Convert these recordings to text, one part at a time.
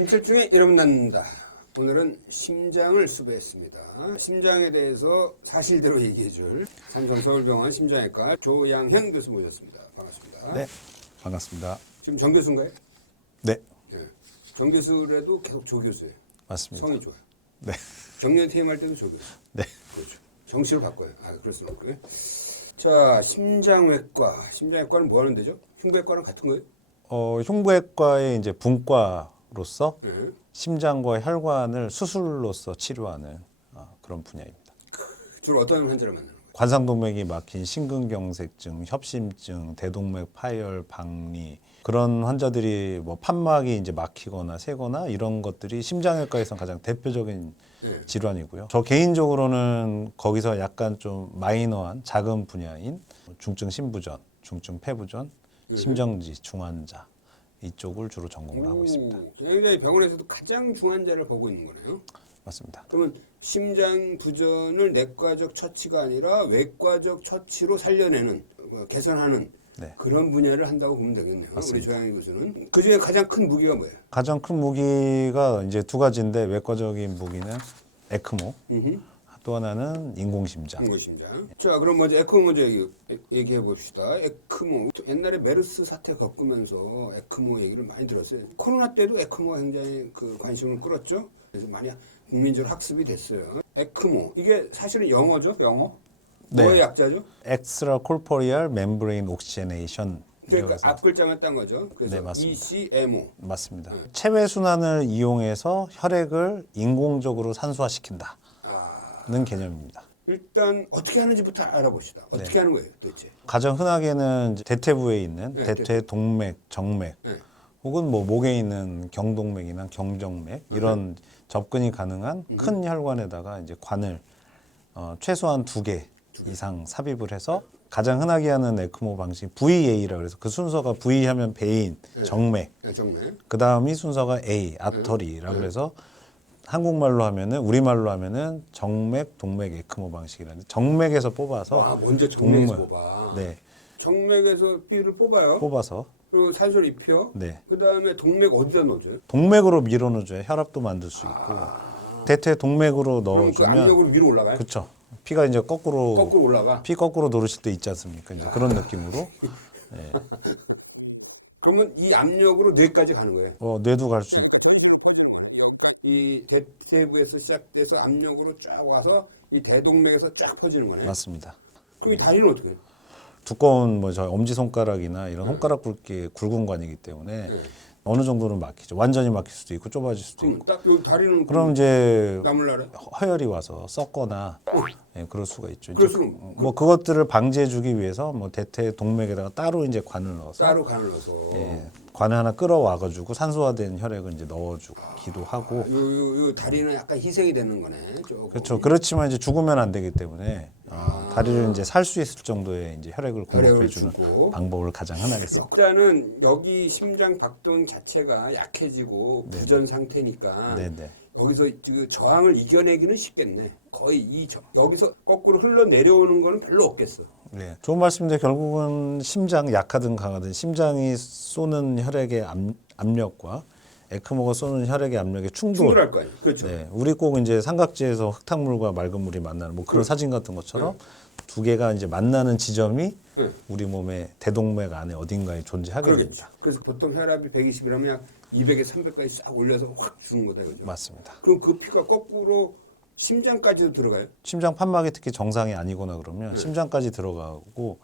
김철중의 이름 낳는다. 오늘은 심장을 수배했습니다. 심장에 대해서 사실대로 얘기해줄 삼성서울병원 심장외과 조양현 교수 모셨습니다. 반갑습니다. 네, 반갑습니다. 지금 정 교수인가요? 네, 네. 정 교수라도 계속 조 교수예요. 맞습니다. 성이 좋아요. 네, 정년 퇴임할 때도 조 교수. 네. 그렇죠. 정씨로 바꿔요. 그럴 수는 없고요. 자, 심장외과는 뭐 하는 데죠? 흉부외과랑 같은 거예요? 흉부외과의 이제 분과로서 네. 심장과 혈관을 수술로서 치료하는 그런 분야입니다. 주로 어떤 환자를 만나는 거예요? 관상동맥이 막힌 심근경색증, 협심증, 대동맥 파열, 박리 그런 환자들이 뭐 판막이 이제 막히거나 새거나 이런 것들이 심장외과에서 가장 대표적인 네. 질환이고요. 저 개인적으로는 거기서 약간 좀 마이너한 작은 분야인 중증 심부전, 중증 폐부전, 심정지, 중환자 이쪽을 주로 전공을 하고 있습니다. 굉장히 병원에서도 가장 중환자를 보고 있는 거네요. 맞습니다. 그러면 심장 부전을 내과적 처치가 아니라 외과적 처치로 살려내는, 개선하는 네. 그런 분야를 한다고 보면 되겠네요. 맞습니다. 우리 조양희 교수는. 그 중에 가장 큰 무기가 뭐예요? 가장 큰 무기가 이제 두 가지인데 외과적인 무기는 에크모, 또 하나는 인공심장. 인공심장. 자, 그럼 먼저 에크모 먼저 얘기해 봅시다. 에크모. 옛날에 메르스 사태 겪으면서 에크모 얘기를 많이 들었어요. 코로나 때도 에크모가 굉장히 그 관심을 끌었죠. 그래서 많이 국민적으로 학습이 됐어요. 에크모. 이게 사실은 영어죠? 영어? 네. 뭐의 약자죠? 엑스트라 콜포리얼 멤브레인 옥시제네이션. 그러니까 앞 글자만 딴 거죠. 그래서 네, 맞습니다. ECMO. 맞습니다. 체외 순환을 이용해서 혈액을 인공적으로 산소화시킨다는 개념입니다. 일단 어떻게 하는지부터 알아봅시다. 어떻게 하는 거예요, 도대체? 가장 흔하게는 이제 대퇴부에 있는 네, 대퇴 동맥, 정맥, 네. 혹은 뭐 목에 있는 경동맥이나 경정맥 이런 접근이 가능한 큰 혈관에다가 이제 관을 최소한 2개 이상 삽입을 해서 가장 흔하게 하는 에크모 방식 VA라 그래서 그 순서가 V 하면 배인, 정맥, 네, 정맥. 그 다음이 순서가 A, 아터리라 그래서 한국말로 하면은 우리말로 하면은 정맥, 동맥 에크모 방식이라는데 정맥에서 뽑아서 와, 먼저 정맥에서 동맥, 뽑아. 네, 정맥에서 피를 뽑아요. 뽑아서 그리고 산소를 입혀. 네. 그 다음에 동맥 어디다 넣어줘요? 동맥으로 밀어넣어줘야 혈압도 만들 수 있고 대퇴 동맥으로 그럼 그 넣어주면 압력으로 위로 올라가요? 그렇죠. 피가 이제 거꾸로 올라가. 피 거꾸로 노르실 때 있지 않습니까? 이제 그런 느낌으로 네. 그러면 이 압력으로 뇌까지 가는 거예요. 뇌도 갈 수 있고 이 대퇴부에서 시작돼서 압력으로 쫙 와서 이 대동맥에서 쫙 퍼지는 거네. 맞습니다. 그럼 이 다리는 어떻게 해요? 두꺼운 뭐 저 엄지 손가락이나 이런 손가락 굵기 굵은 관이기 때문에 어느 정도는 막히죠. 완전히 막힐 수도 있고 좁아질 수도 그럼 있고. 딱 요 다리는 그럼 이제 나물나라. 허혈이 와서 썩거나 예, 그럴 수가 있죠. 그럴 이제 수는 뭐 그것들을 방지해주기 위해서 뭐 대퇴 동맥에다가 따로 이제 관을 넣어서 따로 간을 넣어서. 예, 관을 하나 끌어와가지고 산소화된 혈액을 이제 넣어주기도 하고. 요 다리는 약간 희생이 되는 거네. 조금. 그렇죠. 그렇지만 이제 죽으면 안 되기 때문에 다리를 이제 살 수 있을 정도의 이제 혈액을 공급해주는 주고. 방법을 가장 흔하게 씁니다. 일단은 여기 심장 박동 자체가 약해지고 부전 상태니까 네네. 여기서 그 저항을 이겨내기는 쉽겠네. 거의 여기서 거꾸로 흘러 내려오는 거는 별로 없겠어. 네. 좋은 말씀인데 결국은 심장 약하든 강하든 심장이 쏘는 혈액의 압력과 에크모가 쏘는 혈액의 압력의 충돌할 거 아니에요. 그렇죠. 네. 우리 꼭 이제 삼각지에서 흙탕물과 맑은 물이 만나는 뭐 그런 사진 같은 것처럼 두 개가 이제 만나는 지점이 우리 몸의 대동맥 안에 어딘가에 존재하게 그러겠죠. 됩니다. 그래서 보통 혈압이 120이라면 약 200에 300까지 싹 올려서 확 주는 거다. 그죠? 맞습니다. 그럼 그 피가 거꾸로 심장까지도 들어가요? 심장 판막이 특히 정상이 아니거나 그러면 심장까지 들어가고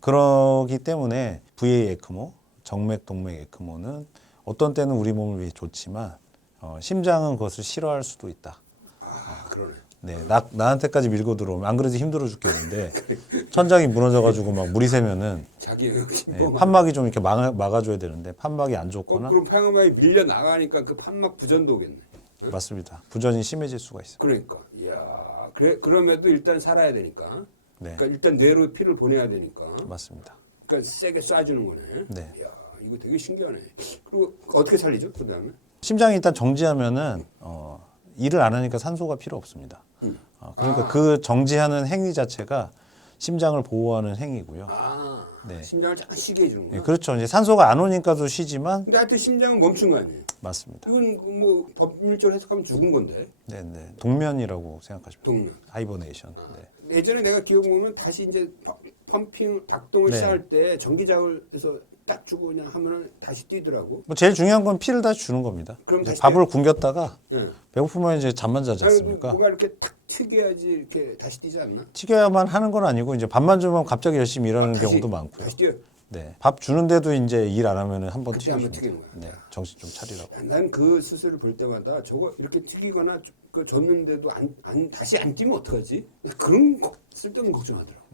그러기 때문에 VA 에크모, 정맥, 동맥 에크모는 어떤 때는 우리 몸을 위해 좋지만 심장은 그것을 싫어할 수도 있다. 그러네. 네, 나한테까지 밀고 들어오면 안 그래도 힘들어 죽겠는데 천장이 무너져가지고 막 물이 새면은 자기 네, 판막이 좀 이렇게 막아줘야 되는데 판막이 안 좋거나 거꾸로 판막이 밀려 나가니까 그 판막 부전도 오겠네. 맞습니다. 부전이 심해질 수가 있어요. 그러니까, 이야, 그럼에도 일단 살아야 되니까. 네, 그러니까 일단 뇌로 피를 보내야 되니까. 맞습니다. 그러니까 세게 쏴주는 거네. 네. 이야, 이거 되게 신기하네. 그리고 어떻게 살리죠? 그 다음에? 심장이 일단 정지하면은 일을 안 하니까 산소가 필요 없습니다. 그러니까 그 정지하는 행위 자체가 심장을 보호하는 행위고요. 네. 심장을 잠깐 쉬게 해주는 예, 거야. 그렇죠. 이제 산소가 안 오니까도 쉬지만 근데 하여튼 심장은 멈춘 거 아니에요. 맞습니다. 이건 뭐 법률적으로 해석하면 죽은 건데. 네네. 동면이라고 생각하시면 돼요. 동면. 하이버네이션. 네. 예전에 내가 기억 보면 다시 이제 펌핑 작동을 네. 시작할 때 전기작을 해서 딱 주고 그냥 하면은 다시 뛰더라고. 뭐 제일 중요한 건 피를 다시 주는 겁니다. 그럼 이제 다시 밥을 굶겼다가 예. 배고프면 이제 잠만 자지 아니, 않습니까? 뭔가 이렇게 탁 튀겨야지 이렇게 다시 뛰지 않나? 튀겨야만 하는 건 아니고 이제 밥만 주면 갑자기 열심히 일하는 다시, 경우도 많고요. 다시 뛰어. 네. 밥 주는데도 이제 일 안 하면 한 번 그때 한번 튀겨줍니다. 튀기는 거야. 네. 정신 좀 차리라고. 난 그 수술을 볼 때마다 저거 이렇게 튀기거나 그 줬는데도 다시 안 뛰면 어떡하지? 그런 쓸데없는 걱정하더라고.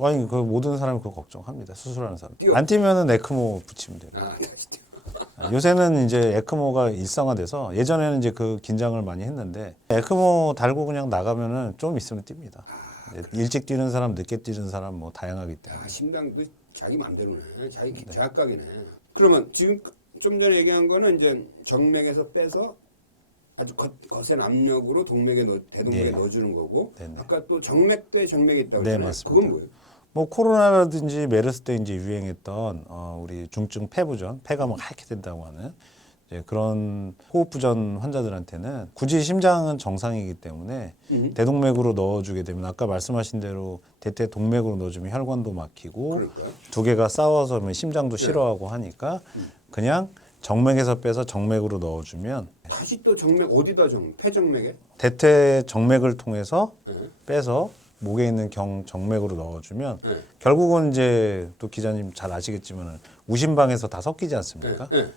아니 그 모든 사람이 그거 걱정합니다. 수술하는 사람. 뛰어. 안 뛰면은 에크모 붙이면 돼요. 다시 뛰어. 요새는 이제 에크모가 일상화돼서 예전에는 이제 그 긴장을 많이 했는데 에크모 달고 그냥 나가면은 좀 있으면 뜁니다. 네, 일찍 뛰는 사람, 늦게 뛰는 사람 뭐 다양하기 때문에. 심장도 자기 맘대로네. 자기 제각각이네. 그러면 지금 좀 전에 얘기한 거는 이제 정맥에서 빼서 아주 거센 압력으로 대동맥에 네. 넣어주는 거고. 네네. 아까 또 정맥대 정맥이 있다고 네, 했잖아요. 맞습니다. 그건 뭐예요? 뭐 코로나라든지 메르스 때 이제 유행했던 우리 중증 폐부전, 폐가 막 하얗게 된다고 하는 이제 그런 호흡부전 환자들한테는 굳이 심장은 정상이기 때문에 대동맥으로 넣어주게 되면 아까 말씀하신 대로 대퇴 동맥으로 넣어주면 혈관도 막히고 그러니까. 두 개가 싸워서 뭐 심장도 싫어하고 하니까 그냥 정맥에서 빼서 정맥으로 넣어주면 다시 또 정맥 어디다 폐정맥에? 대퇴 정맥을 통해서 네. 빼서 목에 있는 정맥으로 넣어주면 네. 결국은 이제 또 기자님 잘 아시겠지만 우심방에서 다 섞이지 않습니까? 네.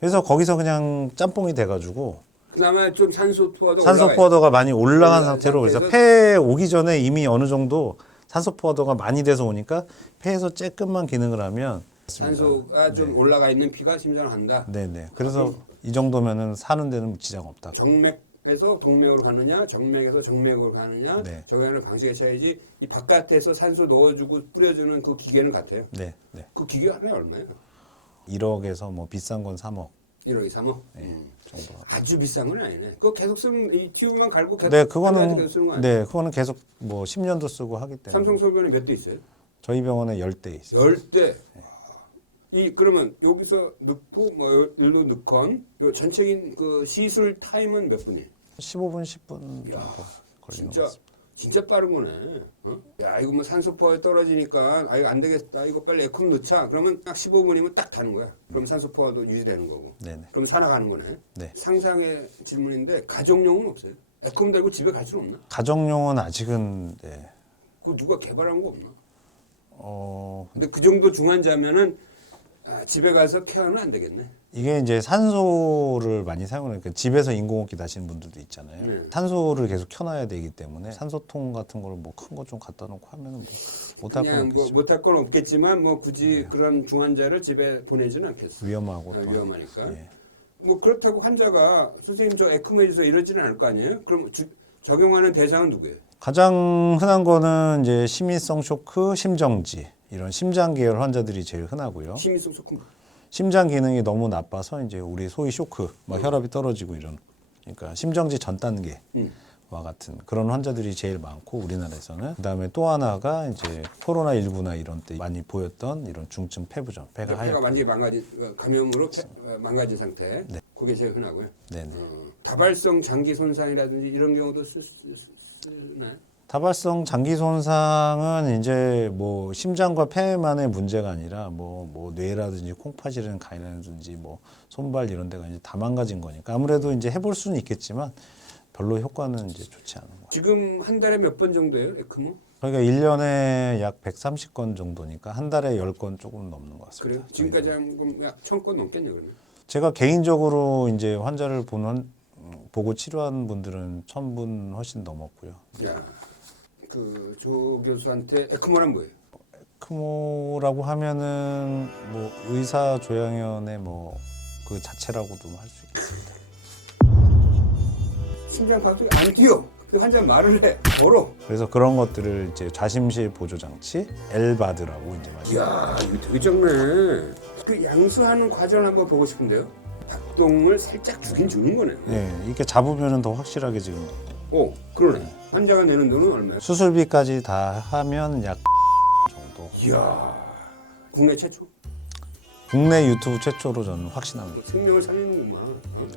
그래서 거기서 그냥 짬뽕이 돼가지고 그다음에 좀 산소 포화도 산소 올라가요. 포화도가 많이 올라간 올라간 상태로 그래서 상태에서- 폐에 오기 전에 이미 어느 정도 산소 포화도가 많이 돼서 오니까 폐에서 조금만 기능을 하면 산소가 좀 올라가 있는 피가 심장을 한다. 네네. 그래서 이 정도면은 사는 데는 지장 없다. 정맥에서 동맥으로 가느냐, 정맥에서 정맥으로 가느냐, 네. 저거 하는 방식의 차이지. 이 바깥에서 산소 넣어주고 뿌려주는 그 기계는 같아요. 네, 네. 그 기계 하나에 얼마예요? 1억에서 뭐 비싼 건 3억 1억 3억. 정도. 아주 비싼 건 아니네. 그거 계속 쓰는 이 튜브만 갈고 계속 네, 그거는 계속 쓰는 거 아니에요? 네, 그거는 계속 뭐 10년도 쓰고 하기 때문에 삼성 소변에 몇 대 있어요? 저희 병원에 10대 있어요. 10대. 이 그러면 여기서 넣고 뭐 일로 넣건 요 전체적인 그 시술 타임은 몇 분이에요? 15분, 10분 정도 야, 걸리는 것 진짜 같습니다. 진짜 빠른 거네. 어? 야 이거 뭐 산소 포화가 떨어지니까 아 이거 안 되겠다. 이거 빨리 에콤 넣자. 그러면 딱 15분이면 딱 타는 거야. 그럼 산소 포화도 유지되는 거고. 네네. 그럼 살아가는 거네. 네. 상상의 질문인데 가정용은 없어요. 에콤 달고 집에 갈 수는 없나? 가정용은 아직은 네. 그거 누가 개발한 거 없나? 어, 근데 그 정도 중환자면은 집에 가서 케어는 안 되겠네. 이게 이제 산소를 많이 사용하니까 집에서 인공호흡기 다시는 분들도 있잖아요. 네. 산소를 계속 켜놔야 되기 때문에 산소통 같은 걸 뭐 큰 거 좀 갖다 놓고 하면은 뭐 못할 건 그냥 뭐 없겠죠. 못할 건 없겠지만 뭐 굳이 그런 중환자를 집에 보내지는 않겠어. 위험하고 또 위험하니까. 예. 뭐 그렇다고 환자가 선생님 저 에크모 해주세요 이러지는 않을 거 아니에요? 그럼 적용하는 대상은 누구예요? 가장 흔한 거는 이제 심미성 쇼크, 심정지 이런 심장 계열 환자들이 제일 흔하고요. 심미성 쇼크. 심장 기능이 너무 나빠서 이제 우리 소위 쇼크, 막 혈압이 떨어지고 이런, 그러니까 심정지 전 단계와 같은 그런 환자들이 제일 많고 우리나라에서는 그다음에 또 하나가 이제 코로나 19나 이런 때 많이 보였던 이런 중증 폐부전, 폐가 폐가 하얗게. 완전히 망가진 감염으로 망가진 상태. 네. 그게 제일 흔하고요. 네네. 다발성 장기 손상이라든지 이런 경우도 쓰나요? 다발성 장기 손상은 이제 뭐 심장과 폐만의 문제가 아니라 뭐 뇌라든지 콩팥이라는 간이라든지 뭐 손발 이런 데가 이제 다 망가진 거니까 아무래도 이제 해볼 수는 있겠지만 별로 효과는 이제 좋지 않은 거예요. 지금 한 달에 몇 번 정도예요, 에크모? 그러니까 1년에 약 130건 정도니까 한 달에 10건 조금 넘는 것 같습니다. 그래요? 지금까지 약 1000건 넘겠네 그러면. 제가 개인적으로 이제 환자를 보고 치료한 분들은 1000분 훨씬 넘었고요. 야, 그 조 교수한테 에크모란 뭐예요? 에크모라고 하면은 뭐 의사 조양현의 뭐 그 자체라고도 할 수 있겠습니다. 심장박도 안 뛰어. 근데 환자 말을 해. 걸어. 그래서 그런 것들을 이제 좌심실 보조 장치 엘바드라고 이제 말이죠. 이야, 이거 되게 작네. 그 양수하는 과정을 한번 보고 싶은데요. 박동을 살짝 주긴 주는 거네. 네, 이렇게 잡으면은 더 확실하게 지금 오, 그러네. 환자가 내는 돈은 얼마야? 수술비까지 다 하면 약 정도. 이야, 국내 최초? 국내 유튜브 최초로 저는 확신합니다. 생명을 살리는구만. 어?